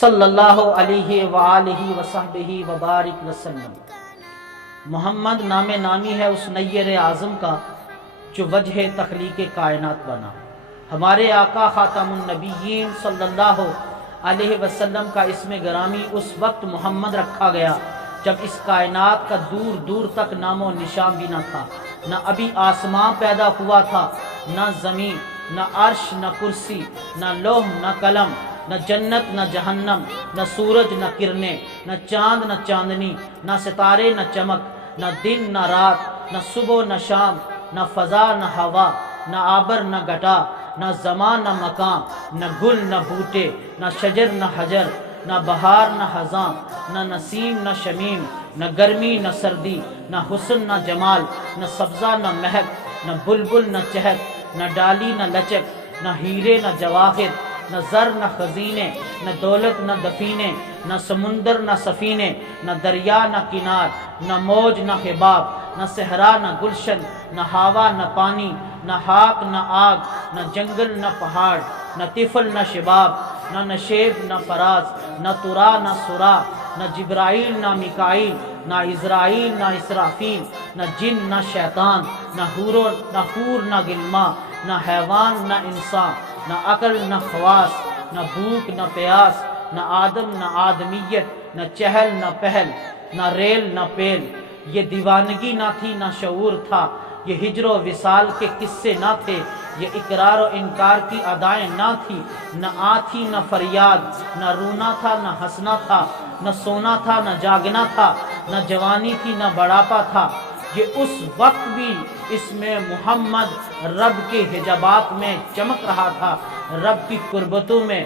صلی اللہ علیہ وآلہ وصحبہ وبارک وسلم۔ محمد نام نامی ہے اس نیر اعظم کا جو وجہ تخلیق کائنات بنا۔ ہمارے آقا خاتم النبیین صلی اللہ علیہ وسلم کا اسم گرامی اس وقت محمد رکھا گیا جب اس کائنات کا دور دور تک نام و نشان بھی نہ تھا، نہ ابھی آسمان پیدا ہوا تھا، نہ زمین، نہ عرش، نہ کرسی، نہ لوح، نہ قلم، نہ جنت، نہ جہنم، نہ سورج، نہ کرنیں، نہ چاند، نہ چاندنی، نہ ستارے، نہ چمک، نہ دن، نہ رات، نہ صبح، نہ شام، نہ فضا، نہ ہوا، نہ آبر، نہ گٹا، نہ زمان، نہ مکان، نہ گل، نہ بوٹے، نہ شجر، نہ حجر، نہ بہار، نہ خزاں، نہ نسیم، نہ شمیم، نہ گرمی، نہ سردی، نہ حسن، نہ جمال، نہ سبزہ، نہ مہک، نہ بلبل، نہ چہک، نہ ڈالی، نہ لچک، نہ ہیرے، نہ جواہر، نہ زر، نہ خزینے، نہ دولت، نہ دفینے، نہ سمندر، نہ سفینے، نہ دریا، نہ کنار، نہ موج، نہ حباب، نہ صحرا، نہ گلشن، نہ ہوا، نہ پانی، نہ خاک، نہ آگ، نہ جنگل، نہ پہاڑ، نہ طفل، نہ شباب، نہ نشیب، نہ فراز، نہ ترا، نہ سرا، نہ جبرائیل، نہ میکائیل، نہ عزرائیل، نہ اسرافیل، نہ جن، نہ شیطان، نہ حور، نہ غلما، نہ حیوان، نہ انسان، نہ عقل، نہ خواص، نہ بھوک، نہ پیاس، نہ آدم، نہ آدمیت، نہ چہل، نہ پہل، نہ ریل، نہ پیل۔ یہ دیوانگی نہ تھی، نہ شعور تھا، یہ ہجر و وصال کے قصے نہ تھے، یہ اقرار و انکار کی ادائیں نہ تھی، نہ تھی، نہ فریاد، نہ رونا تھا، نہ ہنسنا تھا، نہ سونا تھا، نہ جاگنا تھا، نہ جوانی تھی، نہ بڑھاپا تھا۔ یہ اس وقت بھی اس میں محمد رب کے حجابات میں چمک رہا تھا، رب کی قربتوں میں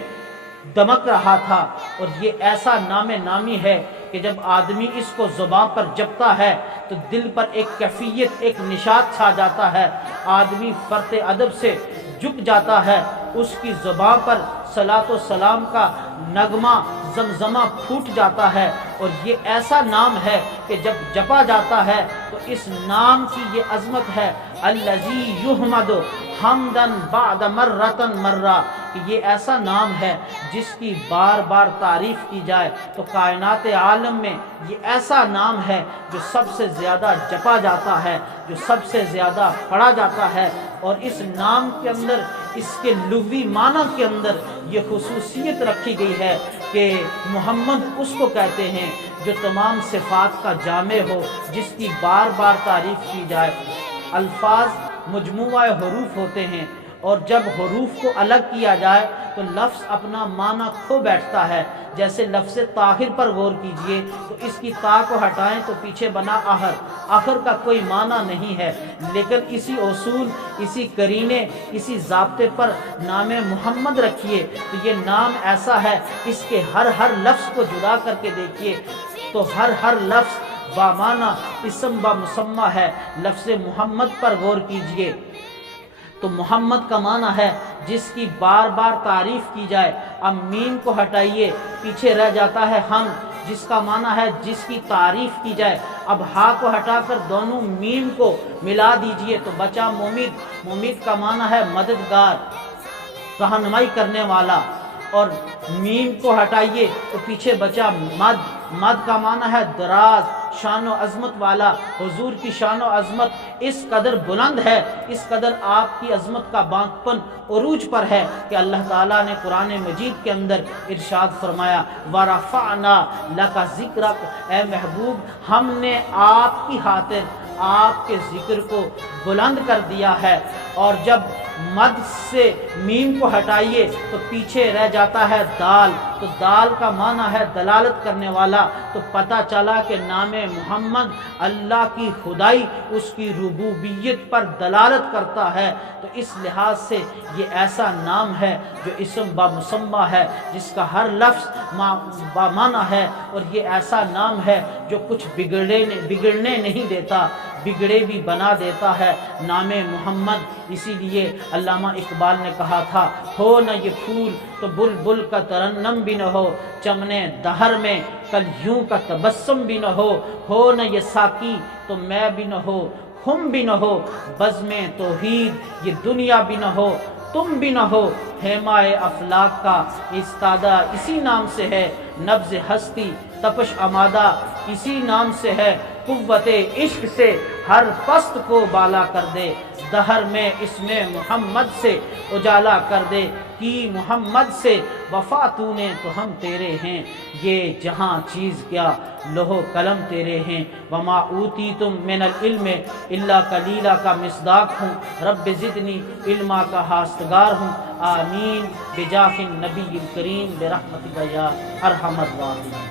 دمک رہا تھا۔ اور یہ ایسا نام نامی ہے کہ جب آدمی اس کو زبان پر جپتا ہے تو دل پر ایک کیفیت، ایک نشاط چھا جاتا ہے، آدمی فرط ادب سے جھک جاتا ہے، اس کی زبان پر صلاۃ و سلام کا نغمہ زمزمہ پھوٹ جاتا ہے۔ اور یہ ایسا نام ہے کہ جب جپا جاتا ہے تو اس نام کی یہ عظمت ہے، الذی یحمد حمدا بعد مرۃ مرہ، کہ یہ ایسا نام ہے جس کی بار بار تعریف کی جائے تو کائنات عالم میں یہ ایسا نام ہے جو سب سے زیادہ جپا جاتا ہے، جو سب سے زیادہ پڑھا جاتا ہے۔ اور اس نام کے اندر، اس کے لغوی معنی کے اندر یہ خصوصیت رکھی گئی ہے کہ محمد اس کو کہتے ہیں جو تمام صفات کا جامع ہو، جس کی بار بار تعریف کی جائے۔ الفاظ مجموعہ حروف ہوتے ہیں، اور جب حروف کو الگ کیا جائے تو لفظ اپنا معنی کھو بیٹھتا ہے۔ جیسے لفظ طاہر پر غور کیجئے تو اس کی تا کو ہٹائیں تو پیچھے بنا آخر، آخر کا کوئی معنی نہیں ہے، لیکن اسی اصول، اسی قرینے، اسی ضابطے پر نام محمد رکھیے تو یہ نام ایسا ہے، اس کے ہر لفظ کو جدا کر کے دیکھیے تو ہر لفظ بامعنی اسم با مسمى ہے۔ لفظ محمد پر غور کیجئے تو محمد کا معنی ہے جس کی بار بار تعریف کی جائے۔ اب میم کو ہٹائیے، پیچھے رہ جاتا ہے ہم، جس کا معنی ہے جس کی تعریف کی جائے۔ اب ہا کو ہٹا کر دونوں میم کو ملا دیجئے تو بچا ممید۔ ممید کا معنی ہے مددگار، رہنمائی کرنے والا۔ اور میم کو ہٹائیے تو پیچھے بچا مد۔ مد کا معنی ہے دراز، شان و عظمت والا۔ حضور کی شان و عظمت اس قدر بلند ہے، اس قدر آپ کی عظمت کا بانکپن عروج پر ہے کہ اللہ تعالیٰ نے قرآن مجید کے اندر ارشاد فرمایا وَرَفَعْنَا لَكَ ذِكْرَكَ، اے محبوب ہم نے آپ کی خاطر آپ کے ذکر کو بلند کر دیا ہے۔ اور جب مد سے میم کو ہٹائیے تو پیچھے رہ جاتا ہے دال، تو دال کا معنی ہے دلالت کرنے والا۔ تو پتہ چلا کہ نام محمد اللہ کی خدائی، اس کی ربوبیت پر دلالت کرتا ہے۔ تو اس لحاظ سے یہ ایسا نام ہے جو اسم با مسمى ہے، جس کا ہر لفظ با معنی ہے، اور یہ ایسا نام ہے جو کچھ بگڑنے نہیں دیتا، بگڑے بھی بنا دیتا ہے نام محمد۔ اسی لیے علامہ اقبال نے کہا تھا ہو نہ یہ پھول تو بلبل کا ترنم بھی نہ ہو، چمنے دہر میں کل یوں کا تبسم بھی نہ ہو نہ یہ ساقی تو میں بھی نہ ہو، خم بھی نہ ہو، بزم توحید یہ دنیا بھی نہ ہو، تم بھی نہ ہو خیمہ افلاک کا استادہ اسی نام سے ہے نبض ہستی تپش آمادہ اسی نام سے ہے قوت عشق سے ہر پست کو بالا کر دے دہر میں اسم محمد سے اجالا کر دے کی محمد سے وفا تو نے تو ہم تیرے ہیں یہ جہاں چیز کیا لوح قلم تیرے ہیں وما اوتیتم من العلم الا قلیلا کا مصداق ہوں رب زدنی علما کا ہاستگار ہوں آمین بجاہ النبی الکریم برحمتک یا ارحم الراحمین۔